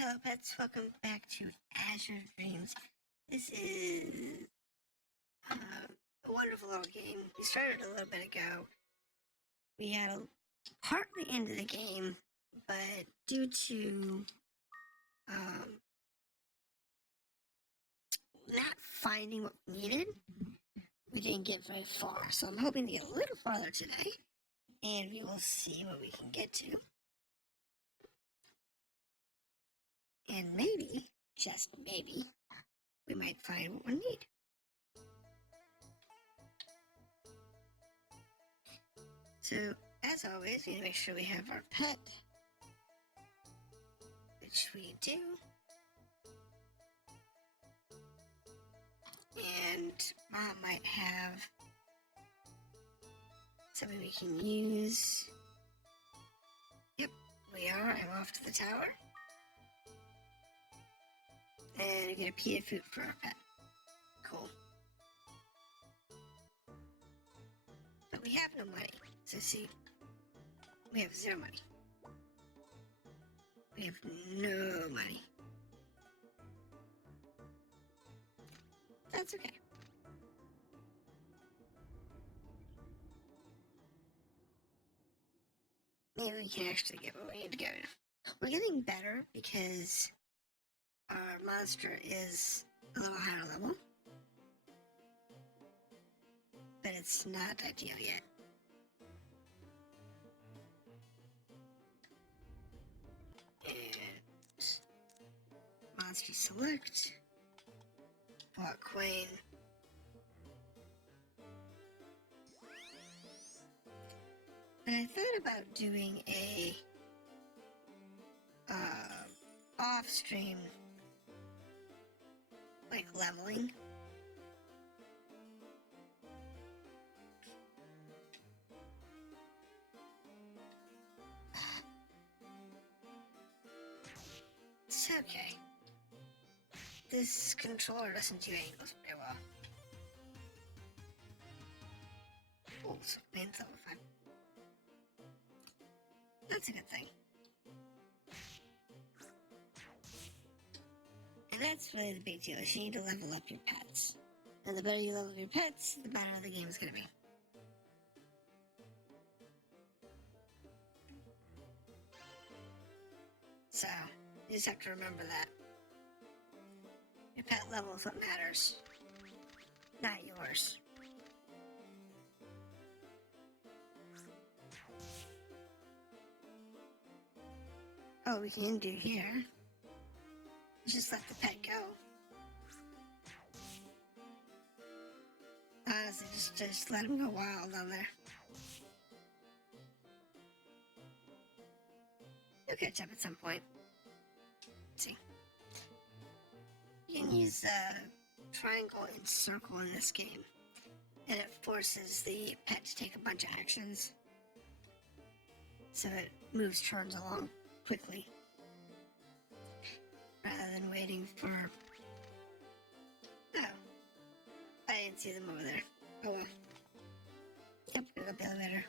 Hello pets, welcome back to Azure Dreams. This is a wonderful little game. We started a little bit ago. We had partly into the game, but due to not finding what we needed, we didn't get very far. So I'm hoping to get a little farther today, and we will see what we can get to. And maybe, just maybe, we might find what we need. So, as always, we need to make sure we have our pet, which we do. And Mom might have something we can use. Yep, we are. I'm off to the tower. And we get a pita food for our pet. Cool. But we have no money. So see, we have 0 money. We have no money. That's okay. Maybe we can actually get what we need to go. We're getting better because our monster is a little higher level. But it's not ideal yet. And monster select. Block Queen. And I thought about doing a off-stream like leveling. It's okay. This controller doesn't do angles very well. Oh, so man's level 5. That's a good thing. And that's really the big deal, is you need to level up your pets. And the better you level your pets, the better the game is going to be. So, you just have to remember that. Your pet level is what matters, not yours. Oh, we can do here. Just let the pet go. Honestly, just let him go wild down there. He'll catch up at some point. Let's see. You can use triangle and circle in this game, and it forces the pet to take a bunch of actions, so it moves turns along quickly, rather than waiting for... Oh, I didn't see them over there. Oh well. Yep, go up the elevator.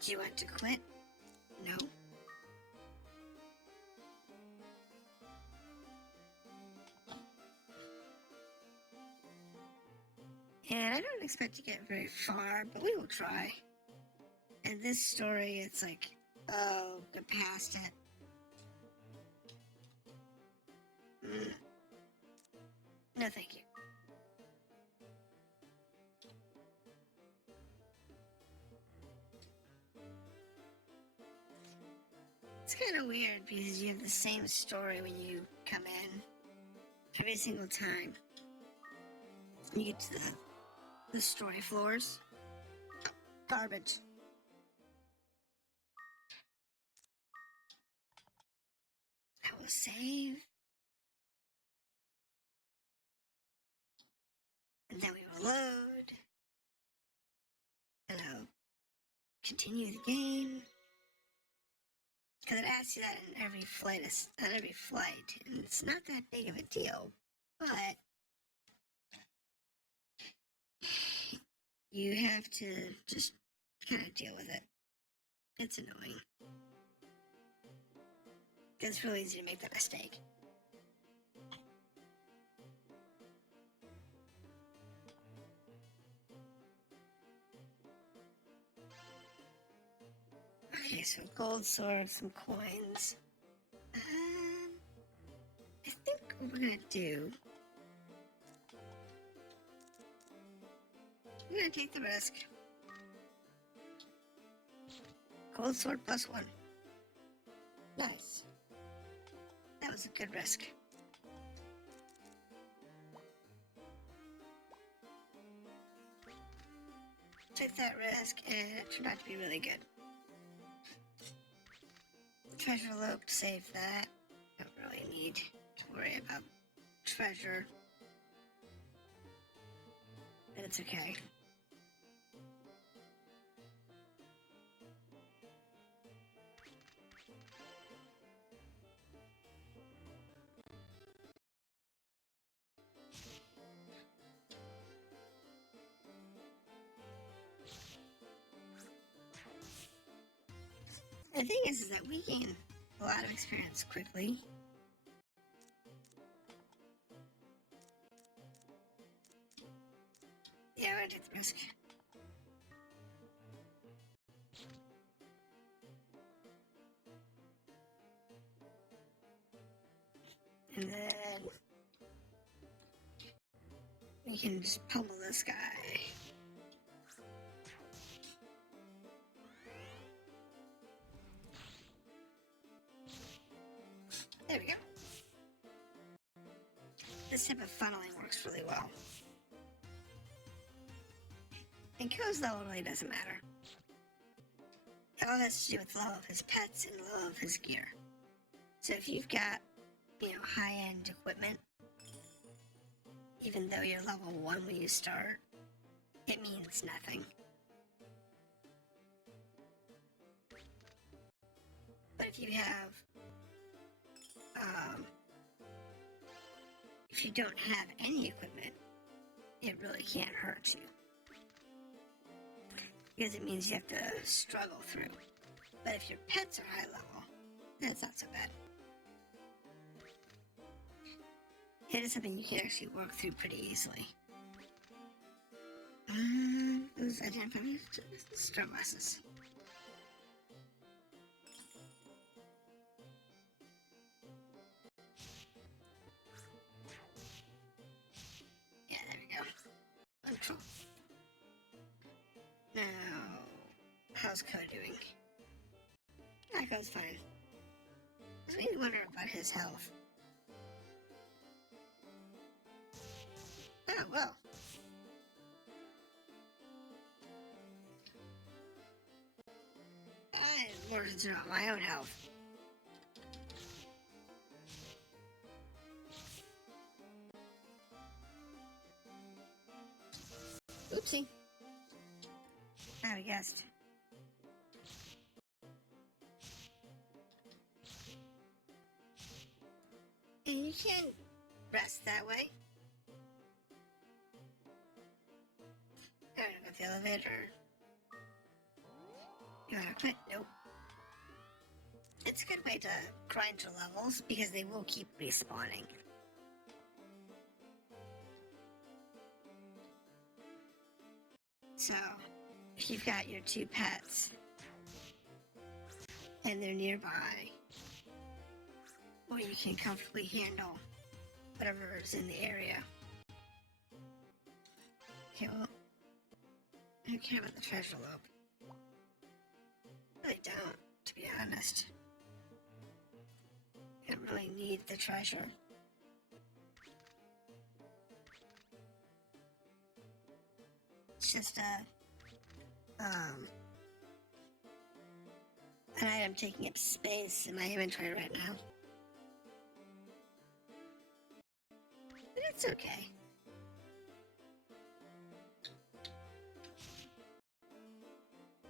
Do you want to quit? No. And I don't expect to get very far, but we will try. And this story, it's like, oh, get past it. No, thank you. It's kind of weird because you have the same story when you come in every single time. You get to the story floors. Garbage. I will save. And then we will load. And I'll continue the game. Because it asks you that in every flight, and it's not that big of a deal, but you have to just kind of deal with it. It's annoying. It's really easy to make that mistake. Okay, so gold sword, some coins. I think what we're gonna do. We're gonna take the risk. Gold sword +1. Nice. That was a good risk. Took that risk and it turned out to be really good. Treasure loop, save that. Don't really need to worry about treasure. But it's okay. The thing is that we gain a lot of experience quickly. Yeah, we're gonna take the risk. And then we can just pummel this guy. There we go. This type of funneling works really well. And Ko's level really doesn't matter. It all has to do with love of his pets and love of his gear. So if you've got, high-end equipment, even though you're level 1 when you start, it means nothing. But if you have, if you don't have any equipment, it really can't hurt you. Because it means you have to struggle through. But if your pets are high level, then it's not so bad. It is something you can actually work through pretty easily. Those identified star glasses. Yeah, there we go. Control. Now, how's Ko doing? That goes fine. I really wonder about his health. Oh, well. I'm more concerned about my own health. Oopsie. I guessed. And you can rest that way. I don't know if the elevator. You wanna quit? Nope. It's a good way to grind your levels because they will keep respawning. So, if you've got your 2 pets and they're nearby, or you can comfortably handle whatever is in the area. Okay, well, I don't care about the treasure loop. I really don't, to be honest. I don't really need the treasure. It's just an item taking up space in my inventory right now. But it's okay.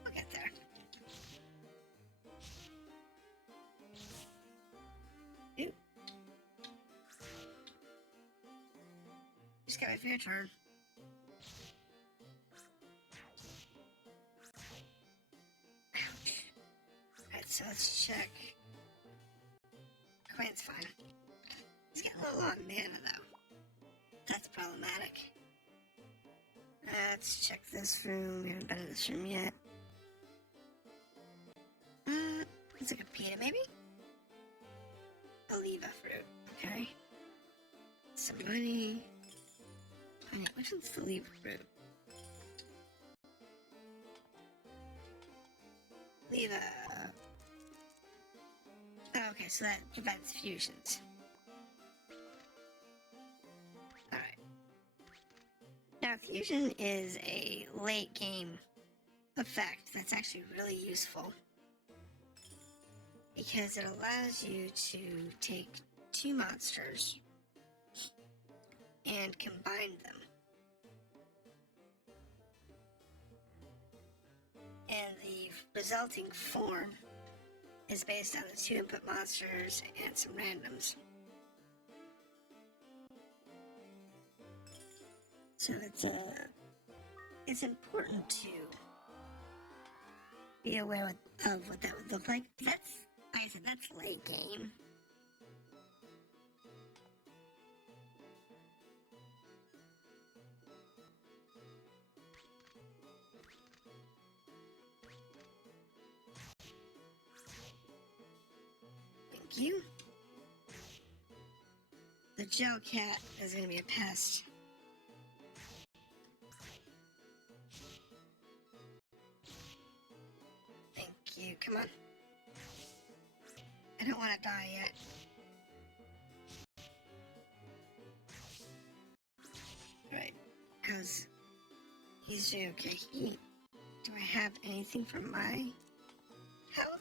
We'll get there. Ooh. Just gotta wait for your turn. Ouch. Alright, so let's check. Twain's fine. He's getting a little low on mana, though. That's problematic. Let's check this room. We haven't been in this room yet. Looks like a pita, maybe? Oliva fruit. Okay. Some money. Which one's the oliva fruit? Oliva. Oh, okay, so that prevents fusions. Alright. Now, fusion is a late game effect that's actually really useful because it allows you to take two monsters and combine them. And the resulting form is based on the two input monsters and some randoms. So it's important to be aware of what that would look like. That's, like I said, that's late game. Thank you. The gel cat is going to be a pest. Thank you. Come on. I don't want to die yet. Right. Because he's doing okay. Do I have anything for my health?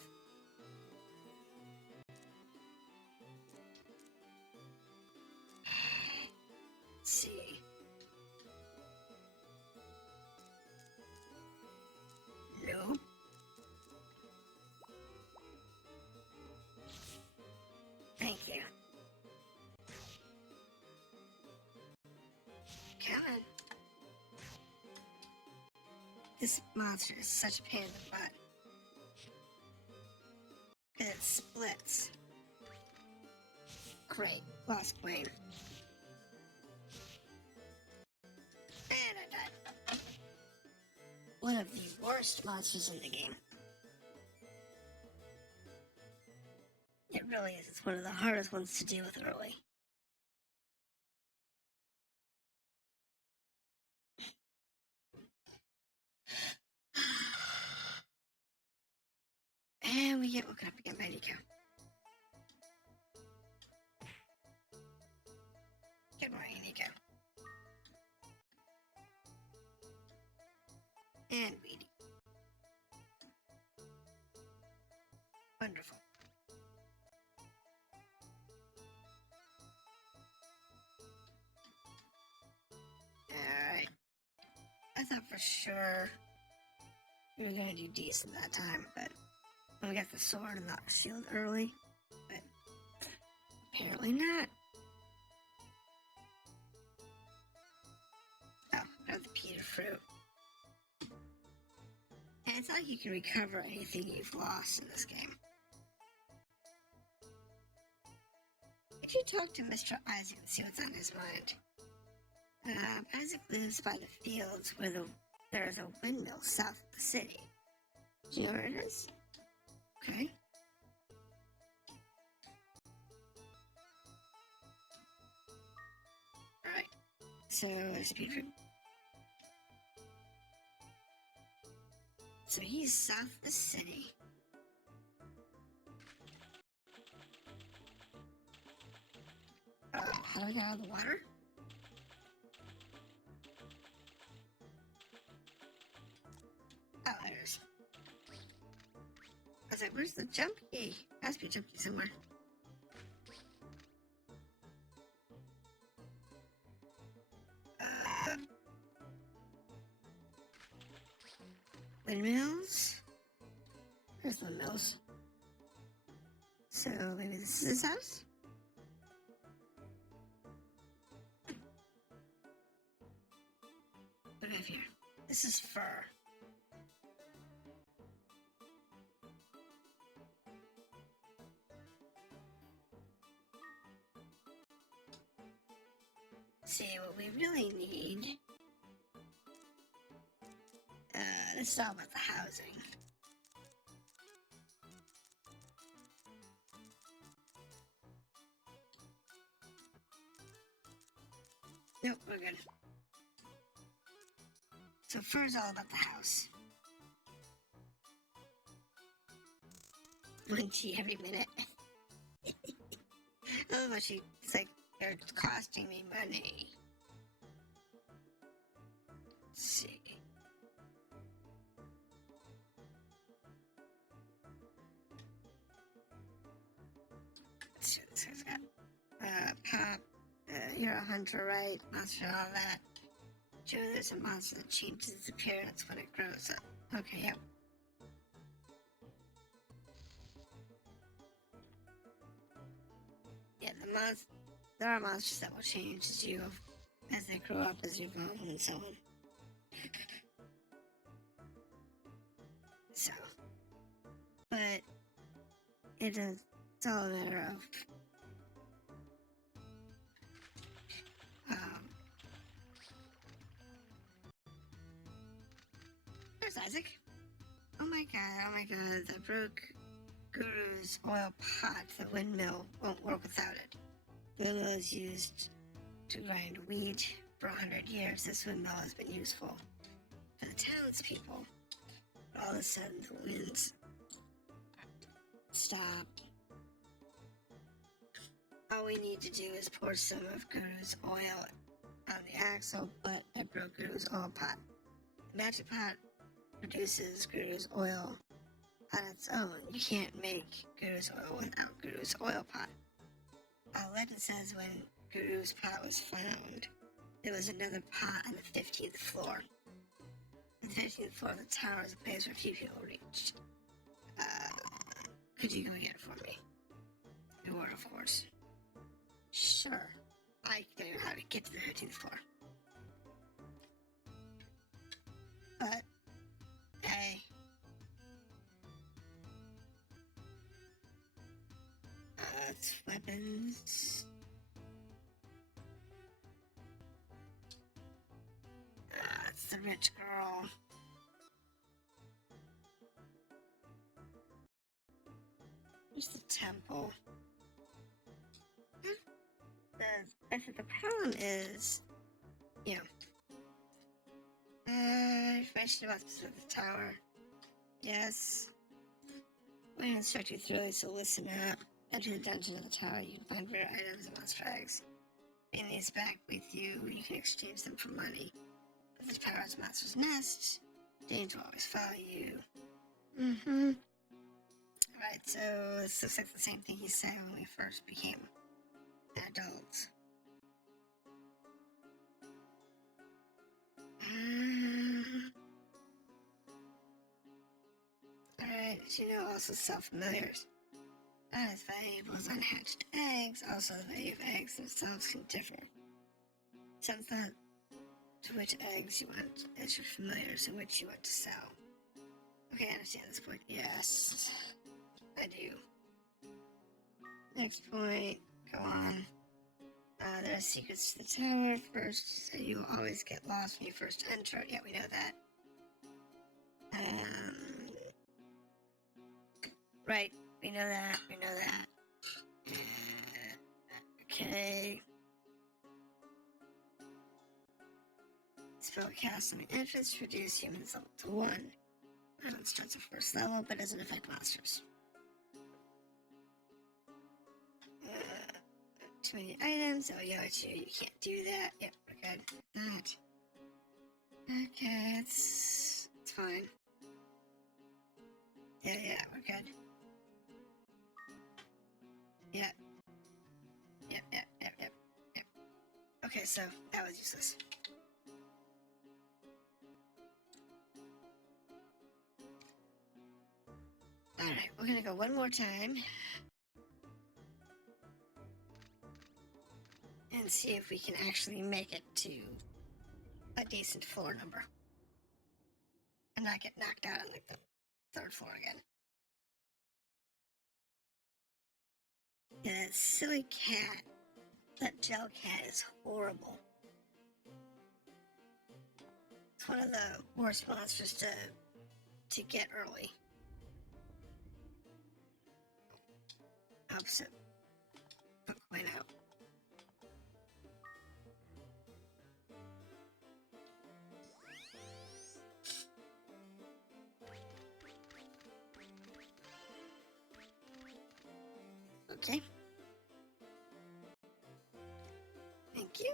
Let's see. Nope. Thank you. Come on. This monster is such a pain in the butt. And it splits. Great. Lost wave. And I died. One of the worst monsters in the game. It really is. It's one of the hardest ones to deal with early. And we get woken up again by Nico. Good morning, Nico. And Weedy. Wonderful. Alright. I thought for sure we were gonna do decent that time, but we got the sword and the shield early, but apparently not. Oh, got the pita fruit. And it's not like you can recover anything you've lost in this game. If you talk to Mr. Isaac and see what's on his mind. Isaac lives by the fields where there is a windmill south of the city. Do you know where it is? Okay. Alright. So, there's a beautiful. So he's south of the city. How do I get out of the water? Oh, there it is. I was like, where's the jump key? There has to be a jump key somewhere. Windmills? There's windmills. So maybe this is his house? What do we have here? This is fur. See, what we really need, this is all about the housing. Nope, we're good. So first, all about the house. 1G every minute. Oh, but she's like, they're costing me money. Let's see. Let's see what this guy's got. Pop. You're a hunter, right? Monster, all that. Joe, there's a monster that changes its appearance when it grows up. Okay, yep. Yeah, there are monsters that will change as they grow up, as you evolve, and so on. So, but it's all a matter of there's Isaac. Oh my god, I broke Guru's oil pot. The windmill won't work without it. The windmill is used to grind wheat for 100 years. This windmill has been useful for the townspeople. But all of a sudden, the winds stop. All we need to do is pour some of Guru's oil on the axle, but I broke Guru's oil pot. The magic pot produces Guru's oil on its own. You can't make Guru's oil without Guru's oil pot. Legend says when Guru's pot was found, there was another pot on the 15th floor. The 15th floor of the tower is a place where few people reached. Could you go get it for me? You would, of course. Sure. I can know how to get to the 15th floor. But, hey. It's weapons. It's the rich girl. Here's the temple. The problem is, information about the tower. Yes. I'm going to instruct you thoroughly, so listen up. Enter the dungeon of the tower. You can find rare items and monster eggs. Bring these back with you. You can exchange them for money. But the tower is a monster's nest. Danger will always follow you. Alright, so this looks like the same thing he said when we first became adults. Alright, as you know, also self-familiars. Not as valuable as unhatched eggs. Also, the value of eggs themselves can differ. Some thought to which eggs you want as your familiars and which you want to sell. Okay, I understand this point. Yes, I do. Next point, go on. There are secrets to the tower. First, so you will always get lost when you first enter. Yeah, we know that. Right, we know that. Okay. Spell cast on the entrance to reduce humans level to 1. It starts at first level, but doesn't affect monsters. Too many items. Oh, yeah, you can't do that. Yep, we're good. That. Okay, it's fine. Yeah, we're good. Yep. Okay, so that was useless. Alright, we're gonna go one more time. And see if we can actually make it to a decent floor number. And not get knocked out on like the 3rd floor again. Yeah, that silly cat. That gel cat is horrible. It's one of the worst monsters to get early. Opposite. But point out. Okay. Thank you.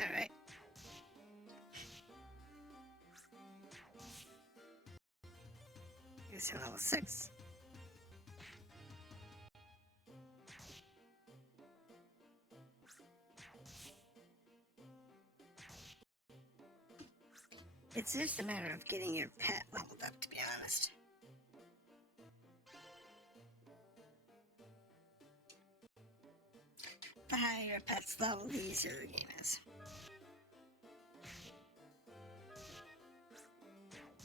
Alright. Here's level 6. It's just a matter of getting your pet leveled up, to be honest. The higher your pet's level, the easier the game is.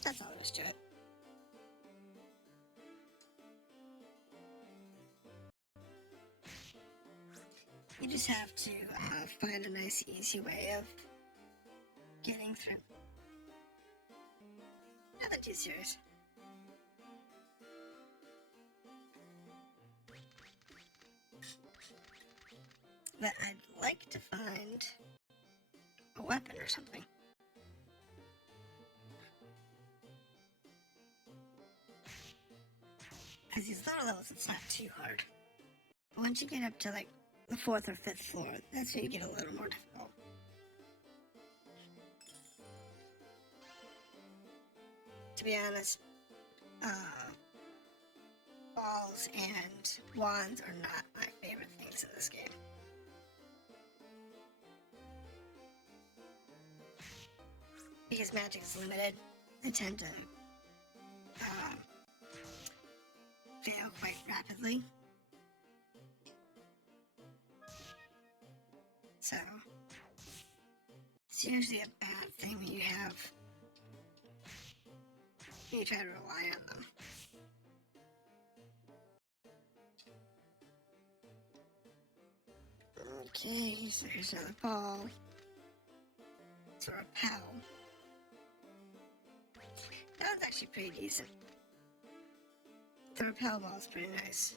That's all there is to it. You just have to find a nice, easy way of getting through. Nothing too serious. But I'd like to find a weapon or something. Because these lower levels, it's not too hard. But once you get up to like the 4th or 5th floor, that's where you get a little more difficult. To be honest, balls and wands are not my favorite things in this game. Because magic is limited, they tend to fail quite rapidly. So, it's usually a bad thing when you try to rely on them. Okay, so here's another ball. It's a repel. That one's actually pretty decent. The repel ball is pretty nice.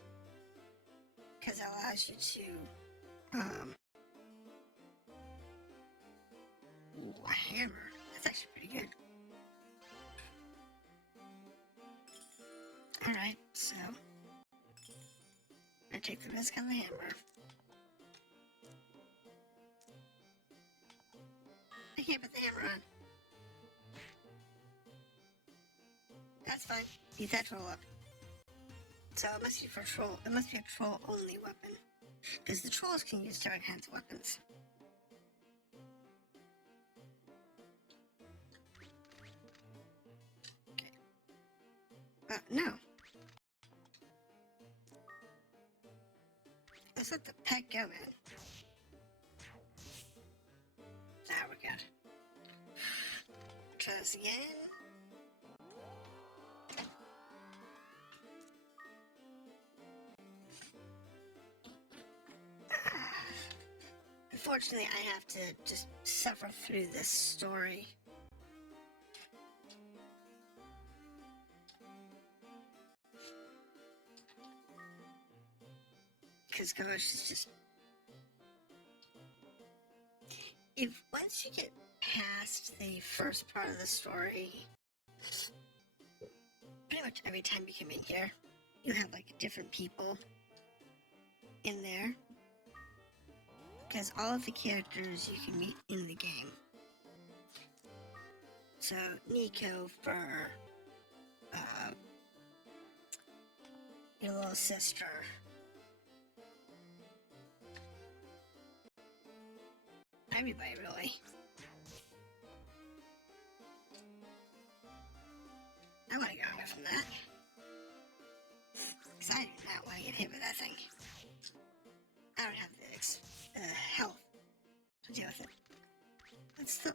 Because it allows you to, ooh, a hammer. That's actually pretty good. Alright, so I take the risk on the hammer. I can't put the hammer on. That's fine. Beat that troll up. So it must be for troll. It must be a troll only weapon. Because the trolls can use different kinds of weapons. Okay. No. Let's let the pet go in. Ah, we're good. Try this again. Unfortunately, I have to just suffer through this story. Because gosh, it's just... If once you get past the first part of the story, pretty much every time you come in here, you have like different people in there. Because all of the characters you can meet in the game. So, Nico for your little sister. Everybody, really. I want to go away from that. Because I do not want to get hit with that thing. I don't have the health to deal with it. What's the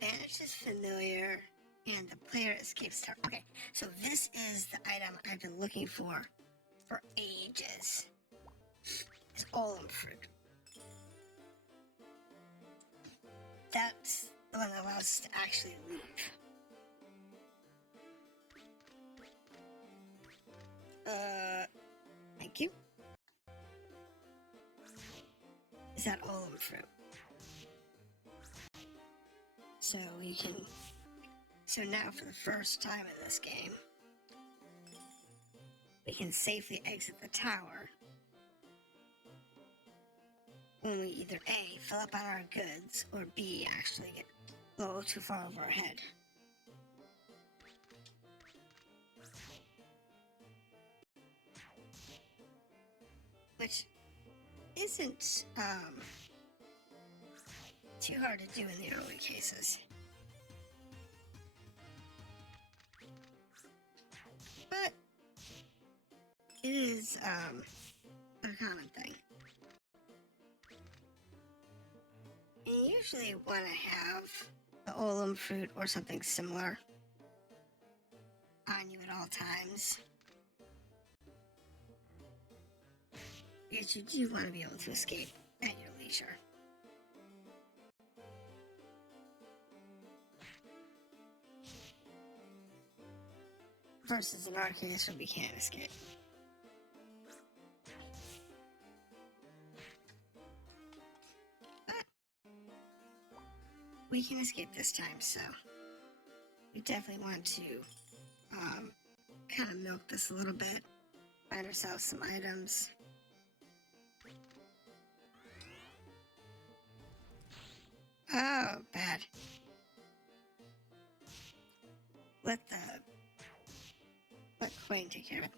Banish is familiar, and the player escapes tower. Okay, so this is the item I've been looking for ages. It's Olem fruit. the one that allows us to actually leave. Thank you. Is that all of fruit? So we can. So now, for the first time in this game, we can safely exit the tower when we either A, fill up on our goods, or B, actually get a little too far over our head. Which isn't too hard to do in the early cases. But it is a common thing. And you usually want to have the olum fruit or something similar on you at all times. Because you do want to be able to escape at your leisure. Versus in our case where we can't escape. But we can escape this time, so we definitely want to kind of milk this a little bit. Find ourselves some items. Oh, bad. Let Queen take care of it.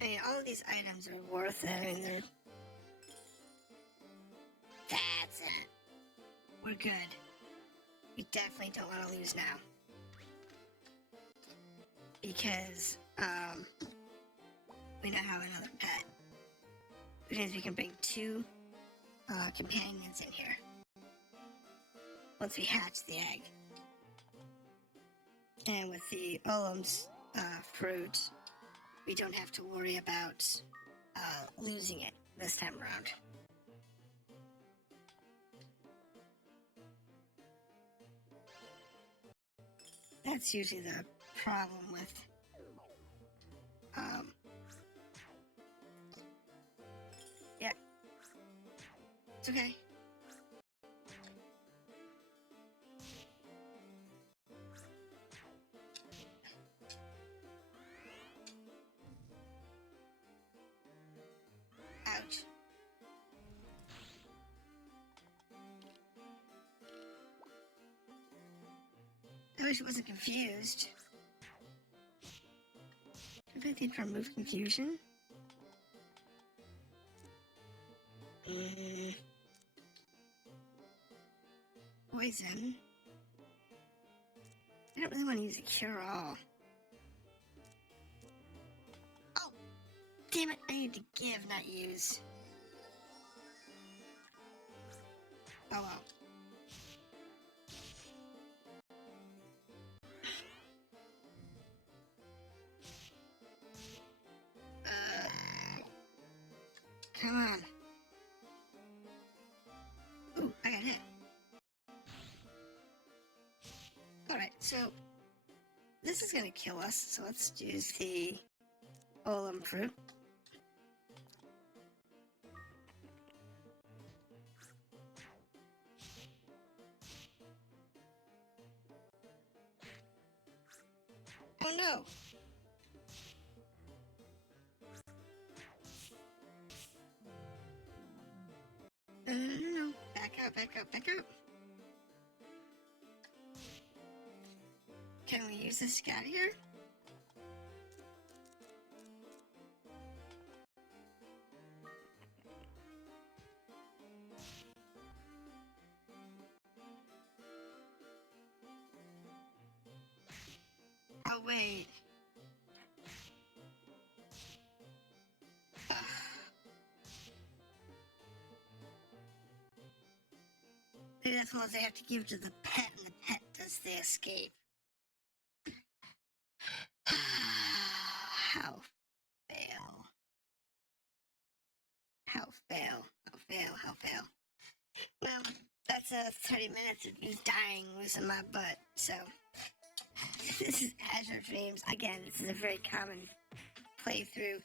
I mean, all of these items are worth it. I mean, they're... That's it. We're good. We definitely don't want to lose now. Because, we now have another pet. Which means we can bring 2 companions in here. Once we hatch the egg. And with the olum's fruit, we don't have to worry about losing it this time around. That's usually the problem with yeah. It's okay. Ouch. I wish it wasn't confused. If I did remove confusion. Poison. I don't really want to use a cure-all. Oh, damn it! I need to give, not use. Oh well. Come on. Ooh, I got hit. Alright, so this is gonna kill us, so let's use the olum fruit. Oh no! No. Back out, back out, back out. Can we use this to get out of here? Oh, wait. Maybe that's what they have to give to the pet, and the pet does the escape. How fail. How fail. How fail. How fail. Well, that's last 30 minutes of me dying was in my butt, so this is Azure Dreams. Again, this is a very common playthrough.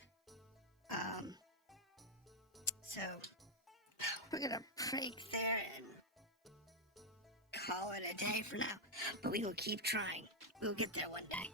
So we're gonna break there and call it a day for now, but we will keep trying. We will get there one day.